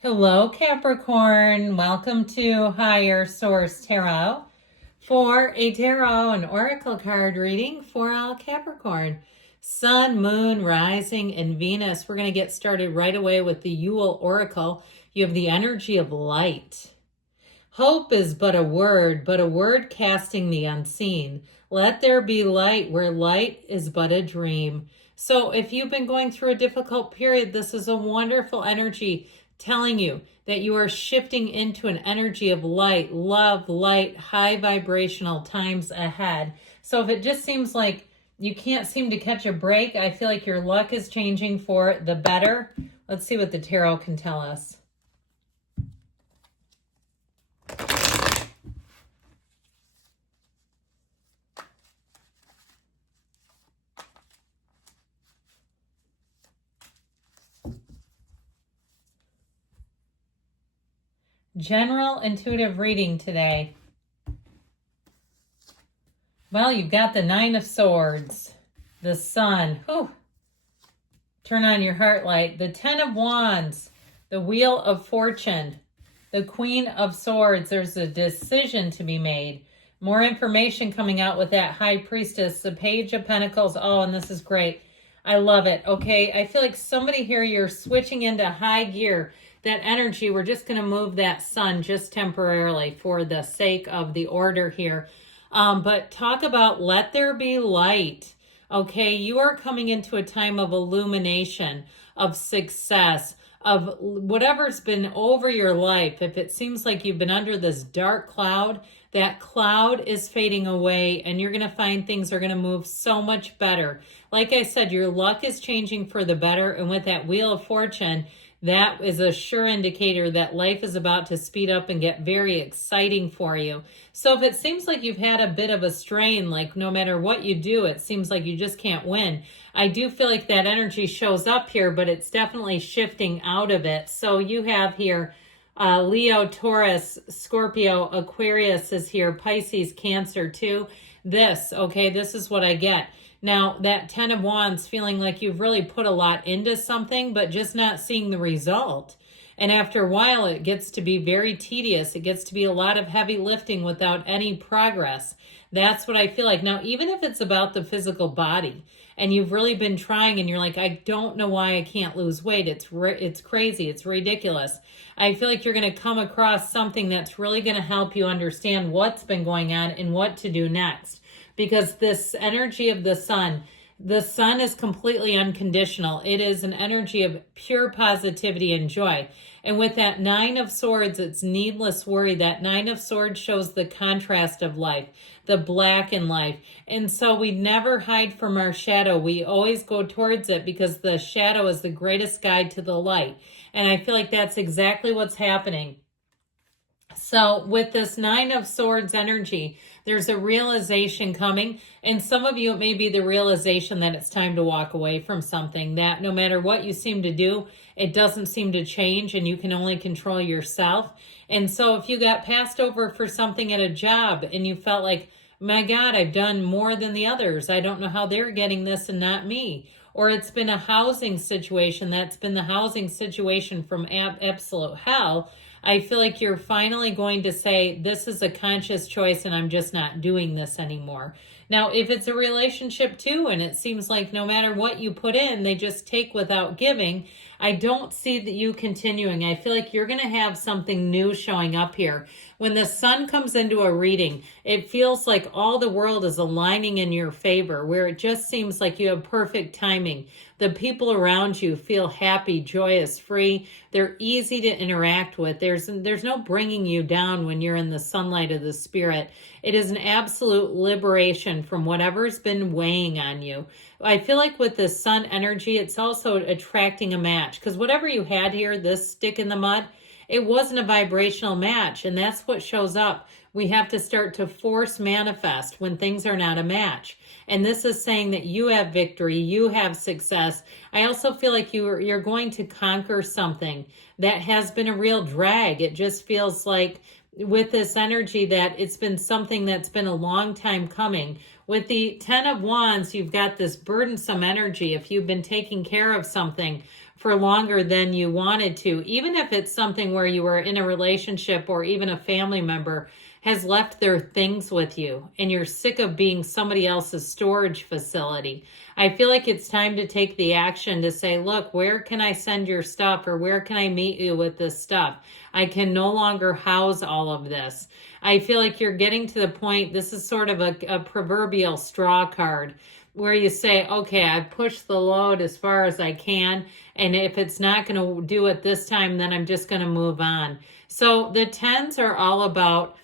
Hello, Capricorn. Welcome to Higher Source Tarot for a tarot and oracle card reading for all Capricorn. Sun, Moon, Rising, and Venus. We're going to get started right away with the Yule Oracle. You have the energy of light. Hope is but a word casting the unseen. Let there be light where light is but a dream. So if you've been going through a difficult period, this is a wonderful energy telling you that you are shifting into an energy of light, love, light, high vibrational times ahead. So if it just seems like you can't seem to catch a break, I feel like your luck is changing for the better. Let's see what the tarot can tell us. General intuitive reading today. Well, you've got the Nine of Swords, the Sun. Whew. Turn on your heart light. The Ten of Wands, the Wheel of Fortune, the Queen of Swords. There's a decision to be made. More information coming out with that High Priestess, the Page of Pentacles. Oh, and this is great. I love it. Okay, I feel like somebody here, you're switching into high gear. That energy, we're just going to move that sun just temporarily for the sake of the order here. But talk about let there be light. Okay, you are coming into a time of illumination, of success, of whatever's been over your life. If it seems like you've been under this dark cloud, that cloud is fading away and you're going to find things are going to move so much better. Like I said, your luck is changing for the better. And with that Wheel of Fortune, that is a sure indicator that life is about to speed up and get very exciting for you. So if it seems like you've had a bit of a strain, like no matter what you do, it seems like you just can't win. I do feel like that energy shows up here, but it's definitely shifting out of it. So you have here Leo, Taurus, Scorpio, Aquarius is here, Pisces, Cancer too. This is what I get. Now, that Ten of Wands, feeling like you've really put a lot into something, but just not seeing the result. And after a while, it gets to be very tedious. It gets to be a lot of heavy lifting without any progress. That's what I feel like. Now, even if it's about the physical body, and you've really been trying, and you're like, I don't know why I can't lose weight. It's crazy. It's ridiculous. I feel like you're going to come across something that's really going to help you understand what's been going on and what to do next. Because this energy of the sun is completely unconditional. It is an energy of pure positivity and joy. And with that Nine of Swords, it's needless worry. That Nine of Swords shows the contrast of life, the black in life. And so we never hide from our shadow. We always go towards it because the shadow is the greatest guide to the light. And I feel like that's exactly what's happening. So with this Nine of Swords energy, there's a realization coming. And some of you, it may be the realization that it's time to walk away from something, that no matter what you seem to do, it doesn't seem to change and you can only control yourself. And so if you got passed over for something at a job and you felt like, my God, I've done more than the others. I don't know how they're getting this and not me. Or it's been a housing situation. That's been the housing situation from absolute hell. I feel like you're finally going to say, this is a conscious choice and I'm just not doing this anymore. Now, if it's a relationship too, and it seems like no matter what you put in, they just take without giving, I don't see that you continuing. I feel like you're going to have something new showing up here. When the sun comes into a reading, it feels like all the world is aligning in your favor, where it just seems like you have perfect timing. The people around you feel happy, joyous, free. They're easy to interact with. There's no bringing you down when you're in the sunlight of the spirit. It is an absolute liberation from whatever's been weighing on you. I feel like with the sun energy, it's also attracting a match, because whatever you had here, this stick in the mud, it wasn't a vibrational match, and that's what shows up. We have to start to force manifest when things are not a match. And this is saying that you have victory, you have success. I also feel like you're going to conquer something that has been a real drag. It just feels like with this energy that it's been something that's been a long time coming. With the Ten of Wands, you've got this burdensome energy. If you've been taking care of something for longer than you wanted to, even if it's something where you were in a relationship or even a family member has left their things with you and you're sick of being somebody else's storage facility. I feel like it's time to take the action to say, look, where can I send your stuff, or where can I meet you with this stuff? I can no longer house all of this. I feel like you're getting to the point, this is sort of a proverbial straw card, where you say, okay, I've pushed the load as far as I can, and if it's not going to do it this time, then I'm just going to move on. So the 10s are all about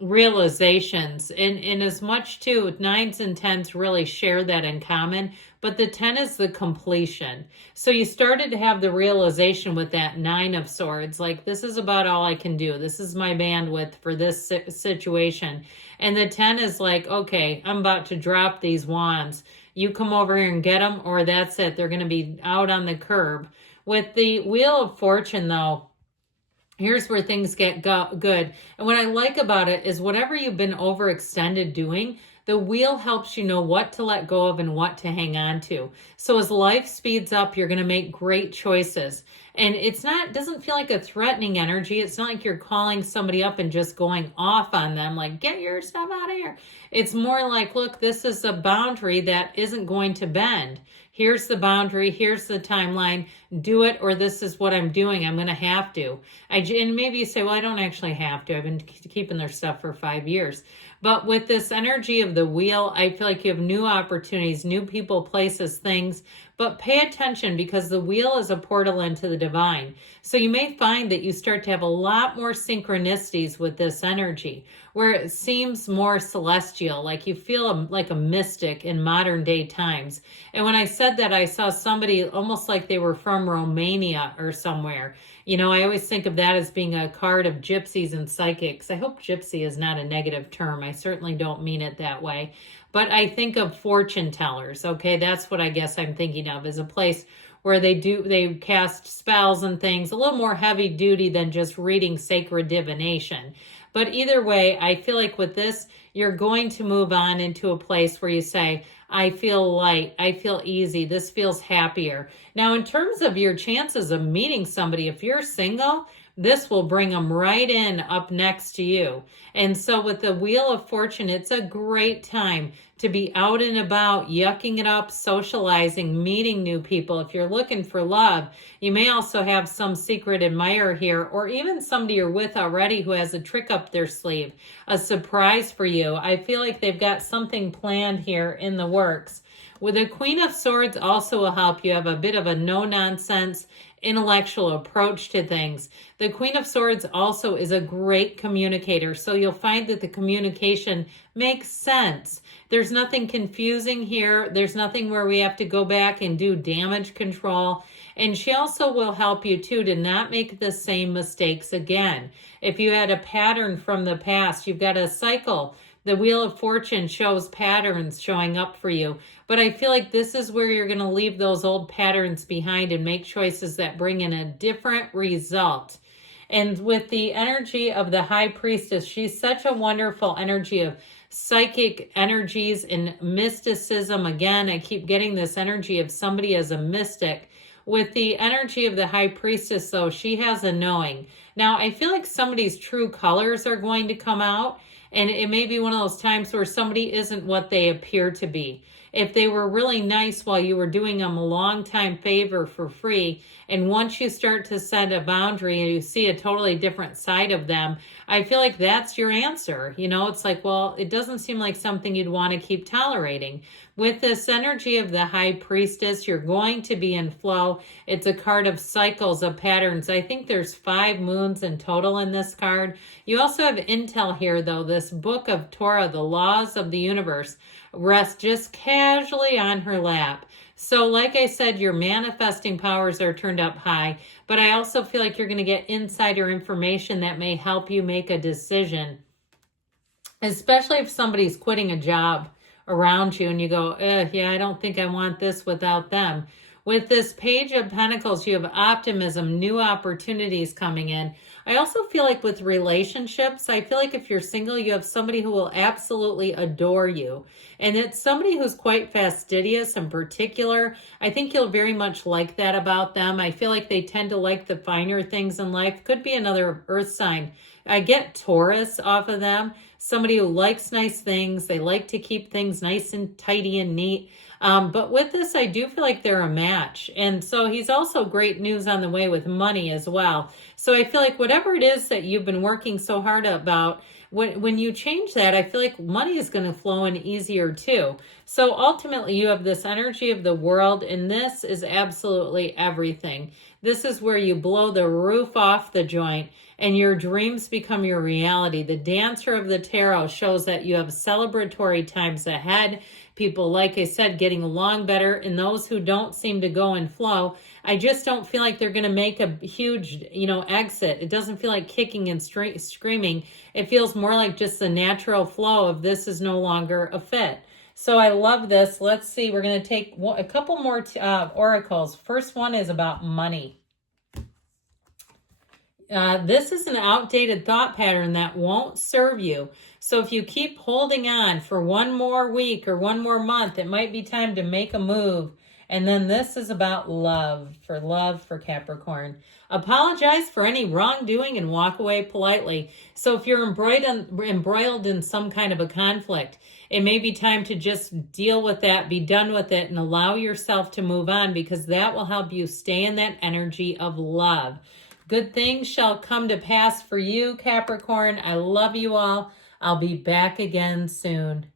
realizations, and as much too, 9s and 10s really share that in common, but the 10 is the completion. So you started to have the realization with that 9 of swords, like, this is about all I can do. This is my bandwidth for this situation. And the 10 is like, okay, I'm about to drop these wands. You come over here and get them, or that's it. They're going to be out on the curb. With the Wheel of Fortune, though, here's where things get good. And what I like about it is whatever you've been overextended doing, the wheel helps you know what to let go of and what to hang on to. So as life speeds up, you're going to make great choices. And it doesn't feel like a threatening energy. It's not like you're calling somebody up and just going off on them, like, get your stuff out of here. It's more like, look, this is a boundary that isn't going to bend. Here's the boundary. Here's the timeline. Do it, or this is what I'm doing. I'm going to have to. And maybe you say, well, I don't actually have to. I've been keeping their stuff for 5 years. But with this energy of the wheel, I feel like you have new opportunities, new people, places, things. But pay attention, because the wheel is a portal into the divine. So you may find that you start to have a lot more synchronicities with this energy, where it seems more celestial, like you feel like a mystic in modern day times. And when I said that, I saw somebody almost like they were from Romania or somewhere. You know, I always think of that as being a card of gypsies and psychics. I hope gypsy is not a negative term. I certainly don't mean it that way. But I think of fortune tellers. Okay, that's what I guess I'm thinking of, is a place where they cast spells and things, a little more heavy duty than just reading sacred divination. But either way, I feel like with this, you're going to move on into a place where you say, I feel light, I feel easy, this feels happier. Now, in terms of your chances of meeting somebody, if you're single, this will bring them right in up next to you. And so with the Wheel of Fortune, it's a great time to be out and about, yucking it up, socializing, meeting new people. If you're looking for love, you may also have some secret admirer here, or even somebody you're with already who has a trick up their sleeve, a surprise for you. I feel like they've got something planned here in the works. With the Queen of Swords also will help you have a bit of a no-nonsense, intellectual approach to things. The Queen of Swords also is a great communicator, so you'll find that the communication makes sense. There's nothing confusing here. There's nothing where we have to go back and do damage control. And she also will help you too to not make the same mistakes again. If you had a pattern from the past, you've got a cycle. The Wheel of Fortune shows patterns showing up for you. But I feel like this is where you're going to leave those old patterns behind and make choices that bring in a different result. And with the energy of the High Priestess, she's such a wonderful energy of psychic energies and mysticism. Again, I keep getting this energy of somebody as a mystic. With the energy of the High Priestess, though, she has a knowing. Now, I feel like somebody's true colors are going to come out. And it may be one of those times where somebody isn't what they appear to be. If they were really nice while you were doing them a long time favor for free, and once you start to set a boundary and you see a totally different side of them, I feel like that's your answer. You know, it's like, well, it doesn't seem like something you'd want to keep tolerating. With this energy of the High Priestess, you're going to be in flow. It's a card of cycles, of patterns. I think there's 5 moons in total in this card. You also have intel here, though. This book of Torah, the laws of the universe, rests just casually on her lap. So like I said, your manifesting powers are turned up high, but I also feel like you're going to get insider information that may help you make a decision, especially if somebody's quitting a job around you and you go, yeah, I don't think I want this without them. With this Page of Pentacles, you have optimism, new opportunities coming in. I also feel like with relationships, I feel like if you're single, you have somebody who will absolutely adore you. And it's somebody who's quite fastidious and particular. I think you'll very much like that about them. I feel like they tend to like the finer things in life. Could be another earth sign. I get Taurus off of them. Somebody who likes nice things. They like to keep things nice and tidy and neat. But with this, I do feel like they're a match. And so he's also great news on the way with money as well. So I feel like whatever it is that you've been working so hard about, when you change that, I feel like money is going to flow in easier too. So ultimately, you have this energy of the world, and this is absolutely everything. This is where you blow the roof off the joint and your dreams become your reality. The Dancer of the Tarot shows that you have celebratory times ahead. People, like I said, getting along better, and those who don't seem to go and flow, I just don't feel like they're going to make a huge, exit. It doesn't feel like kicking and screaming. It feels more like just the natural flow of this is no longer a fit. So I love this. Let's see. We're going to take a couple more oracles. First one is about money. This is an outdated thought pattern that won't serve you. So if you keep holding on for one more week or one more month, it might be time to make a move. And then this is about love for Capricorn. Apologize for any wrongdoing and walk away politely. So if you're embroiled in some kind of a conflict, it may be time to just deal with that, be done with it, and allow yourself to move on, because that will help you stay in that energy of love. Good things shall come to pass for you, Capricorn. I love you all. I'll be back again soon.